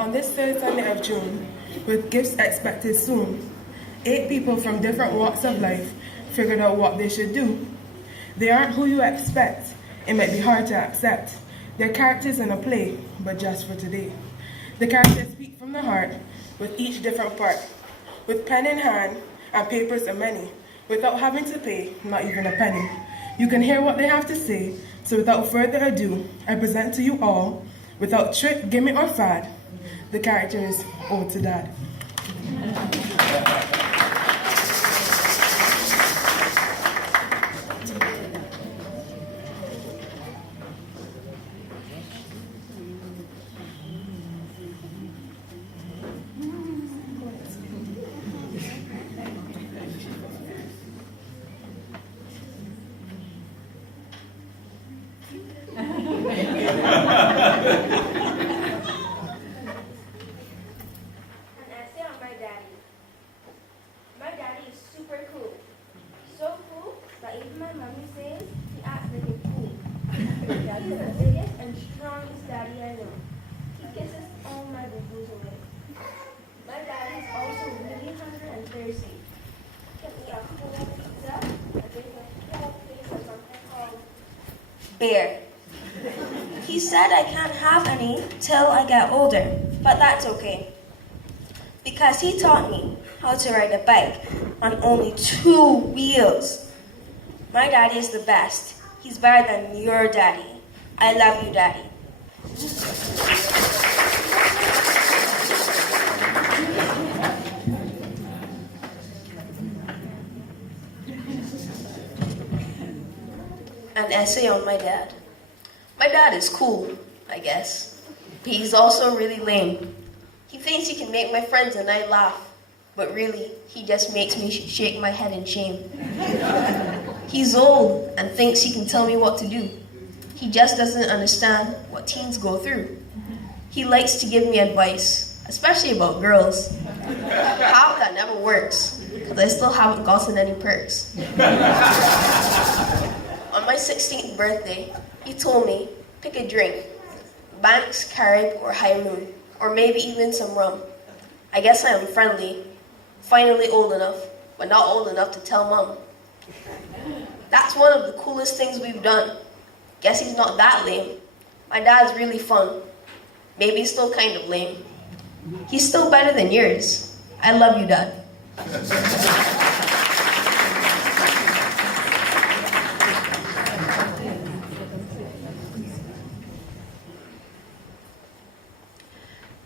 On this third Sunday of June, with gifts expected soon, 8 people from different walks of life figured out what they should do. They aren't who you expect. It might be hard to accept. They're characters in a play, but just for today. The characters speak from the heart, with each different part, with pen in hand and papers a many, without having to pay, not even a penny. You can hear what they have to say, so without further ado, I present to you all, without trick, gimmick, or fad, the characters Ode to Dad. Bear. He said I can't have any till I get older, but that's okay. Because he taught me how to ride a bike on only 2 wheels. My daddy is the best. He's better than your daddy. I love you, Daddy. An essay on my dad. My dad is cool, I guess, but he's also really lame. He thinks he can make my friends and I laugh, but really, he just makes me shake my head in shame. He's old and thinks he can tell me what to do. He just doesn't understand what teens go through. He likes to give me advice, especially about girls. How that never works, because I still haven't gotten any perks. On my 16th birthday, he told me, pick a drink, Banks, Carib, or High Moon, or maybe even some rum. I guess I am friendly, finally old enough, but not old enough to tell Mom. That's one of the coolest things we've done. Guess he's not that lame. My dad's really fun. Maybe still kind of lame. He's still better than yours. I love you, Dad.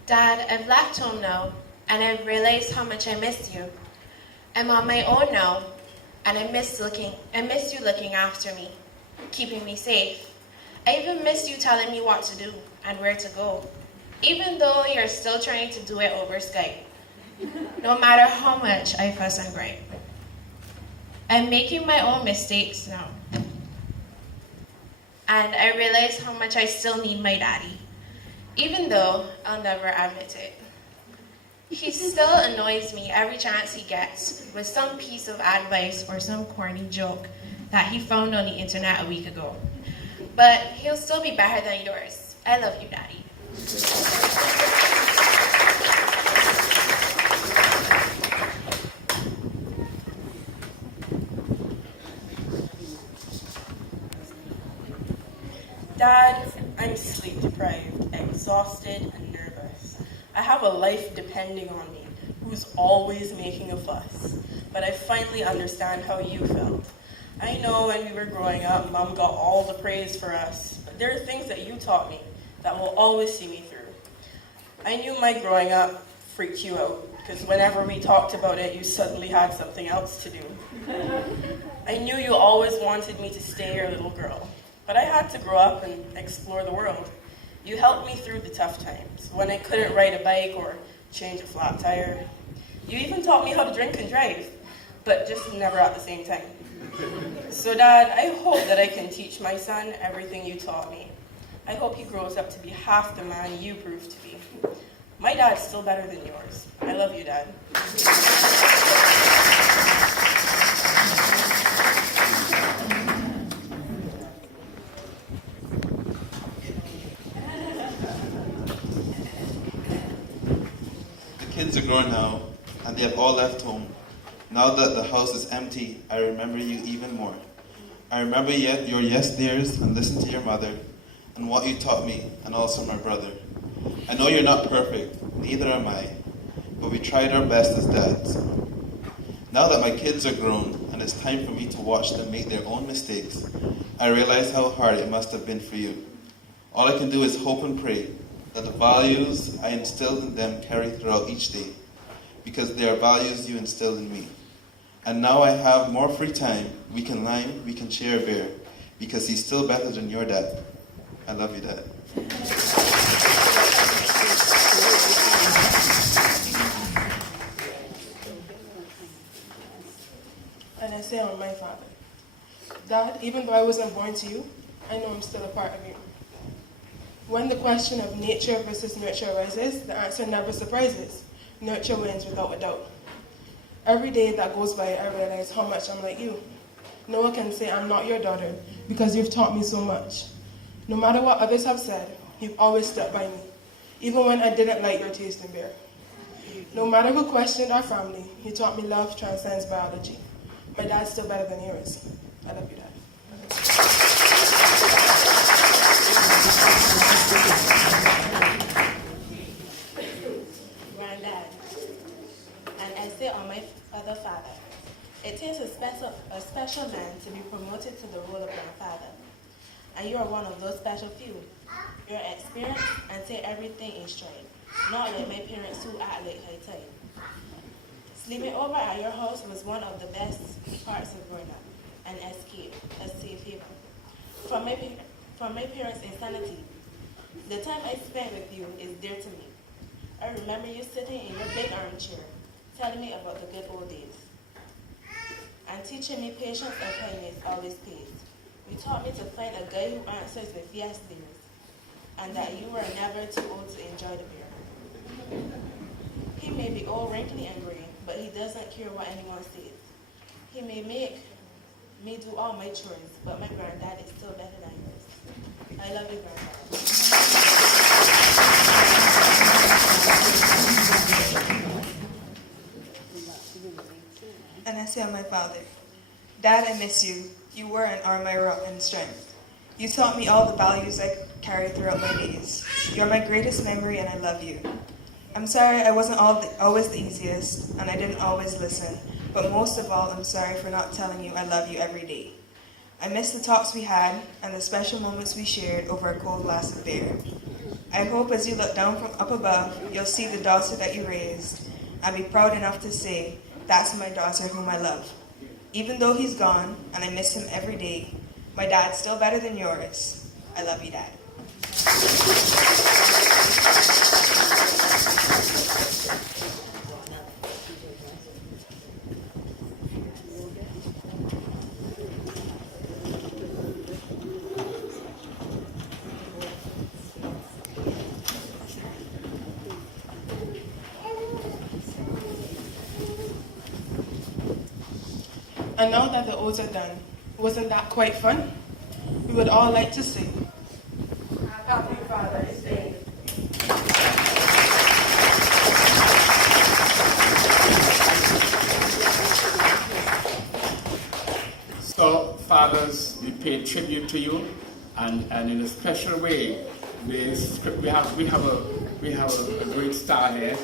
Dad, I've left home now, and I've realized how much I miss you. I'm on my own now, and I miss you looking after me, keeping me safe. I even miss you telling me what to do and where to go, even though you're still trying to do it over Skype. No matter how much I fuss and gripe. I'm making my own mistakes now. And I realize how much I still need my daddy, even though I'll never admit it. He still annoys me every chance he gets with some piece of advice or some corny joke that he found on the internet a week ago. But he'll still be better than yours. I love you, Daddy. Dad, I'm sleep deprived, exhausted, and nervous. I have a life depending on me, who's always making a fuss. But I finally understand how you felt. I know when we were growing up, Mom got all the praise for us, but there are things that you taught me that will always see me through. I knew my growing up freaked you out, because whenever we talked about it, you suddenly had something else to do. I knew you always wanted me to stay your little girl, but I had to grow up and explore the world. You helped me through the tough times, when I couldn't ride a bike or change a flat tire. You even taught me how to drink and drive, but just never at the same time. So Dad, I hope that I can teach my son everything you taught me. I hope he grows up to be half the man you proved to be. My dad's still better than yours. I love you, Dad. kids are grown now, and they have all left home. Now that the house is empty, I remember you even more. I remember yet your yes dares and listen to your mother, and what you taught me, and also my brother. I know you're not perfect, neither am I, but we tried our best as dads. Now that my kids are grown, and it's time for me to watch them make their own mistakes, I realize how hard it must have been for you. All I can do is hope and pray that the values I instilled in them carry throughout each day, because they are values you instilled in me. And now I have more free time. We can lime, we can share a beer, because he's still better than your dad. I love you, Dad. And I say on my father, Dad, even though I wasn't born to you, I know I'm still a part of you. When the question of nature versus nurture arises, the answer never surprises. Nurture wins without a doubt. Every day that goes by, I realize how much I'm like you. No one can say I'm not your daughter because you've taught me so much. No matter what others have said, you've always stuck by me, even when I didn't like your taste in beer. No matter who questioned our family, you taught me love transcends biology. My dad's still better than yours. I love you, Dad. Granddad, and I say on my other father, it takes a special man to be promoted to the role of grandfather. And you are one of those special few. You're experienced and take everything in stride, not like my parents who act like high tide. Sleeping over at your house was one of the best parts of growing up, an escape, a safe haven. From my parents' insanity, the time I spent with you is dear to me. I remember you sitting in your big armchair, telling me about the good old days, and teaching me patience and kindness always pays. You taught me to find a guy who answers with yes days, and that you were never too old to enjoy the beer. He may be old, wrinkly, and gray, but he doesn't care what anyone says. He may make me do all my chores, but my granddad is still better than yours. I love you, Granddad. And I say on my father, Dad, I miss you. You were and are my rock and strength. You taught me all the values I carry throughout my days. You're my greatest memory and I love you. I'm sorry I wasn't always the easiest and I didn't always listen, but most of all, I'm sorry for not telling you I love you every day. I miss the talks we had and the special moments we shared over a cold glass of beer. I hope as you look down from up above, you'll see the daughter that you raised and be proud enough to say, that's my daughter whom I love. Even though he's gone and I miss him every day, my dad's still better than yours. I love you, Dad. And now that the odes are done, wasn't that quite fun? We would all like to sing. Happy Father's Day. So, fathers, we pay tribute to you, and in a special way, we have a great star here.